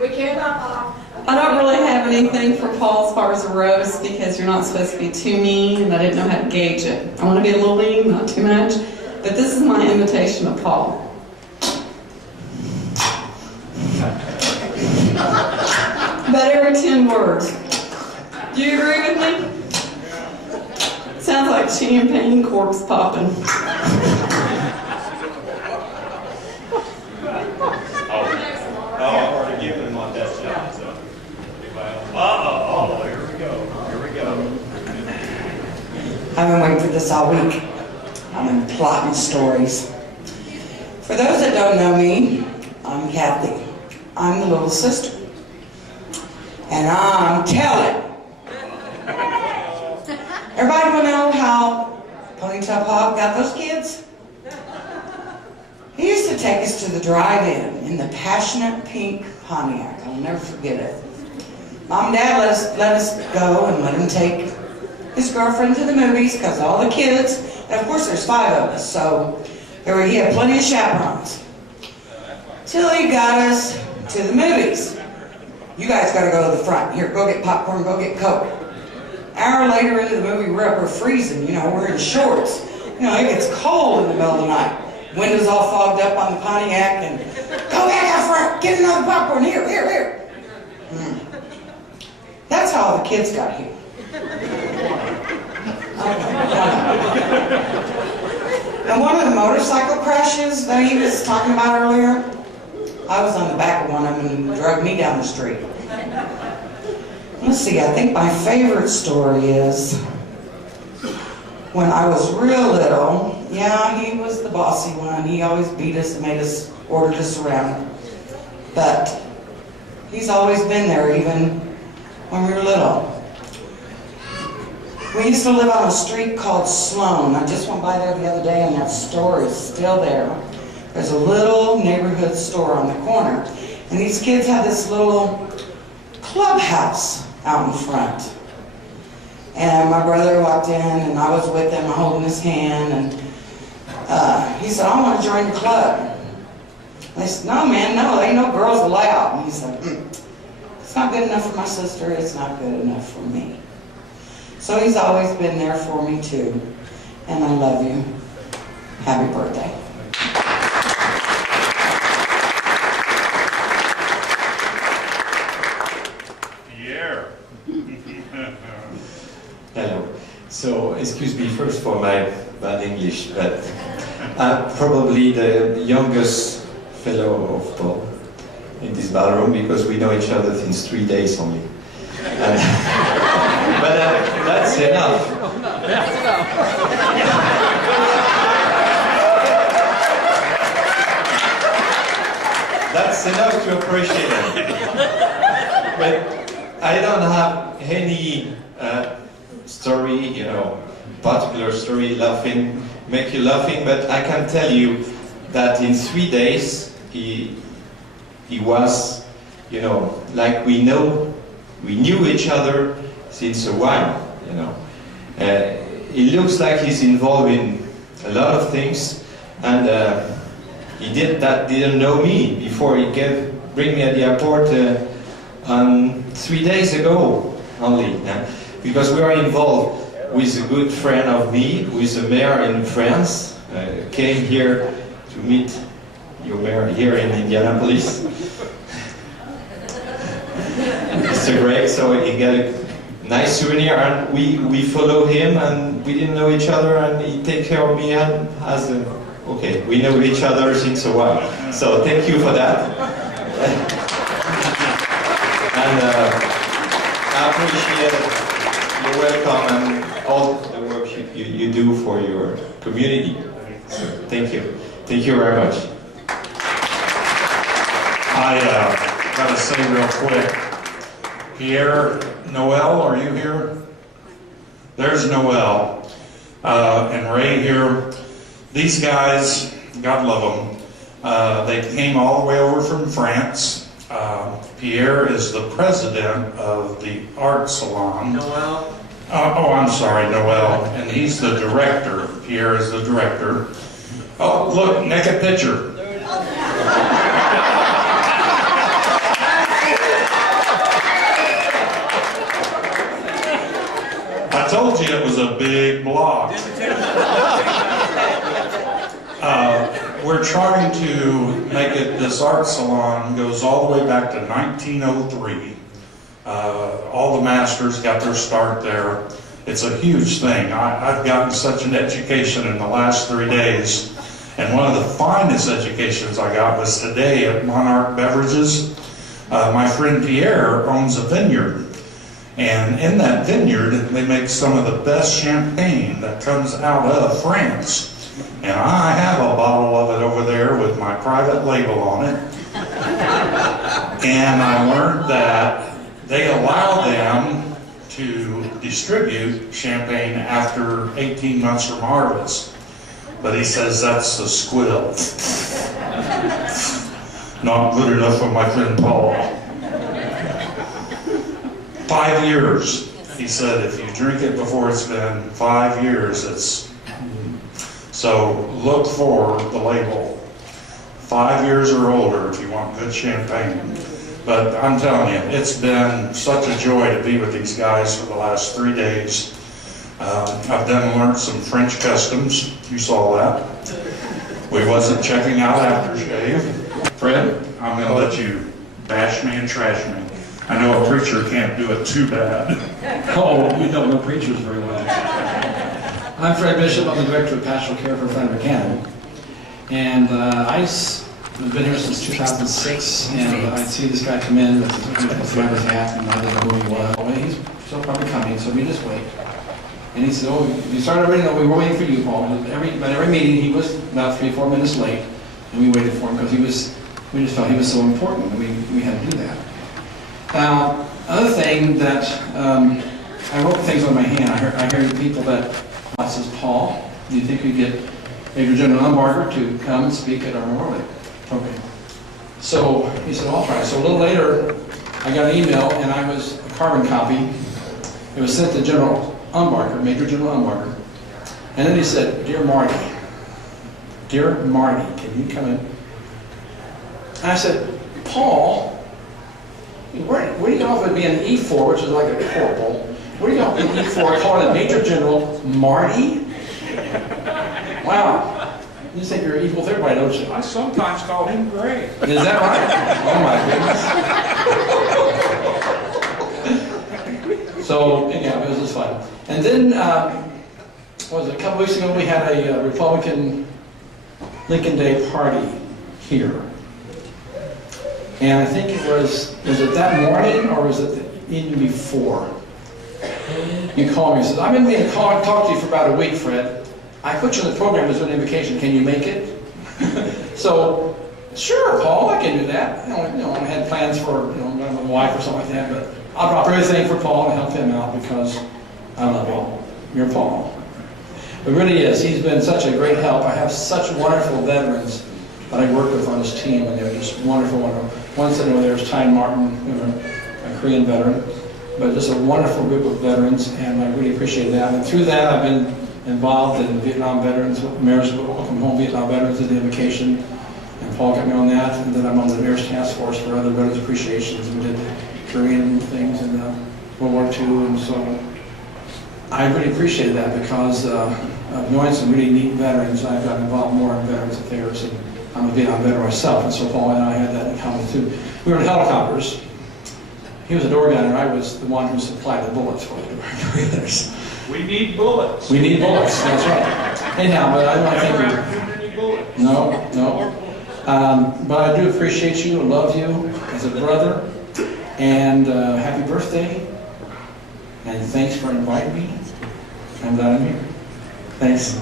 We cannot, Paul. I don't really have anything for Paul as far as a roast because you're not supposed to be too mean and I didn't know how to gauge it. I want to be a little mean, not too much. But this is my invitation to Paul. About every 10 words. Do you agree with me? Sounds like champagne corks popping. I've already given him on that shot, so. Oh, here we go. Here we go. I've been waiting for this all week. I've been plotting stories. For those that don't know me, I'm Kathy. I'm the little sister. And I'm telling. Everybody want to know how PonyTail got those kids? He used to take us to the drive-in the passionate pink Pontiac. I'll never forget it. Mom and Dad let us go and let him take his girlfriend to the movies because all the kids, and of course there's 5 of us, so he had plenty of chaperones. Till he got us to the movies. You guys got to go to the front. Here, go get popcorn, go get Coke. Hour later into the movie, we're up, we're freezing, we're in shorts. It gets cold in the middle of the night. Windows all fogged up on the Pontiac, and go back out front, get another popcorn, here. That's how all the kids got here. And one of the motorcycle crashes that he was talking about earlier, I was on the back of one of them and he drug me down the street. Let's see, I think my favorite story is when I was real little. Yeah, he was the bossy one. He always beat us and made us, ordered us around. But he's always been there, even when we were little. We used to live on a street called Sloan. I just went by there the other day and that store is still there. There's a little neighborhood store on the corner. And these kids had this little clubhouse out in front. And my brother walked in and I was with him holding his hand and he said, I want to join the club. And I said, no man, no, ain't no girls allowed. And he said, it's not good enough for my sister, it's not good enough for me. So he's always been there for me too. And I love you. Happy birthday. Hello. So, excuse me first for my bad English, but I'm probably the youngest fellow of Paul in this ballroom because we know each other since 3 days only. But that's enough. That's enough to appreciate it. But I don't have any story, particular story make you laughing, but I can tell you that in 3 days he was, like we knew each other since a while, It looks like he's involved in a lot of things, and he didn't know me before he bring me at the airport 3 days ago only. Because we are involved with a good friend of me, who is a mayor in France, came here to meet your mayor here in Indianapolis. Mr. Greg, so he got a nice souvenir, and we follow him, and we didn't know each other, and he take care of me okay, we know each other since a while. So thank you for that. And I appreciate your welcome and all the work you do for your community. So thank you. Thank you very much. I gotta say real quick, Pierre, Noel, are you here? There's Noel and Ray here. These guys, God love them, they came all the way over from France. Pierre is the president of the art salon. Noel. Oh, I'm sorry, Noel. And he's the director. Pierre is the director. Oh, look, naked picture. told you it was a big block. We're trying to make it, this art salon goes all the way back to 1903. All the masters got their start there. It's a huge thing. I've gotten such an education in the last 3 days. And one of the finest educations I got was today at Monarch Beverages. My friend Pierre owns a vineyard. And in that vineyard, they make some of the best champagne that comes out of France. And I have a bottle of it over there with my private label on it. And I learned that they allow them to distribute champagne after 18 months from harvest. But he says that's the squill. Not good enough for my friend Paul. 5 years. He said if you drink it before it's been 5 years, it's... So look for the label. 5 years or older if you want good champagne. But I'm telling you, it's been such a joy to be with these guys for the last 3 days. I've learned some French customs. You saw that. We wasn't checking out aftershave. Fred, I'm going to let you bash me and trash me. I know a preacher can't do it too bad. Oh, you don't know preachers very well. I'm Fred Bishop. I'm the Director of Pastoral Care for Friend Buchanan. And I've been here since 2006, and I see this guy come in with his driver's hat, and I didn't know who he was. Well, he's still probably coming, so we just wait. And he said, oh, you started already? No, we were waiting for you, Paul. At every meeting, he was about 3-4 minutes late, and we waited for him because we just felt he was so important, and we had to do that. Now, another thing that I wrote things on my hand. I hear people that says, Paul, do you think we get Major General Umbarger to come and speak at our memorial program? So he said, I'll try. So a little later, I got an email, and I was a carbon copy. It was sent to General Umbarger, Major General Umbarger. And then he said, Dear Marty, can you come in? And I said, Paul, where do you get off of being E4, which is like a corporal? Where do you get off being E4 calling it Major General Marty? Wow. You think you're equal with everybody, don't you? I sometimes call him Gray. Is that right? Oh my goodness. So, anyhow, it was just fun. And then, what was it, a couple weeks ago we had a Republican Lincoln Day party here. And I think it was it that morning or was it the evening before? You called me and said, I've been meaning to call and talk to you for about a week, Fred. I put you in the program as an invocation. Can you make it? So, sure, Paul, I can do that. I had plans for my wife or something like that, but I'll drop everything for Paul and help him out because I love Paul. You're Paul. It really is. He's been such a great help. I have such wonderful veterans that I work with on this team, and they're just wonderful. One sitting over there is Ty Martin, a Korean veteran, but just a wonderful group of veterans, and I really appreciate that. And through that, I've been involved in Vietnam Veterans, Mayor's Welcome Home Vietnam Veterans did the invocation, and Paul got me on that, and then I'm on the Mayor's Task Force for other veterans appreciations. We did Korean things in World War II, and so I really appreciated that because of knowing some really neat veterans. I've gotten involved more in veterans affairs, and I'm a Vietnam veteran myself, and so Paul and I had that in common too. We were in helicopters. He was a door gunner. I was the one who supplied the bullets for the door gunners. We need bullets. We need bullets. That's right. Anyhow, but I don't think Never have too many bullets. No. But I do appreciate you and love you as a brother. And happy birthday. And thanks for inviting me. I'm glad I'm here. Thanks.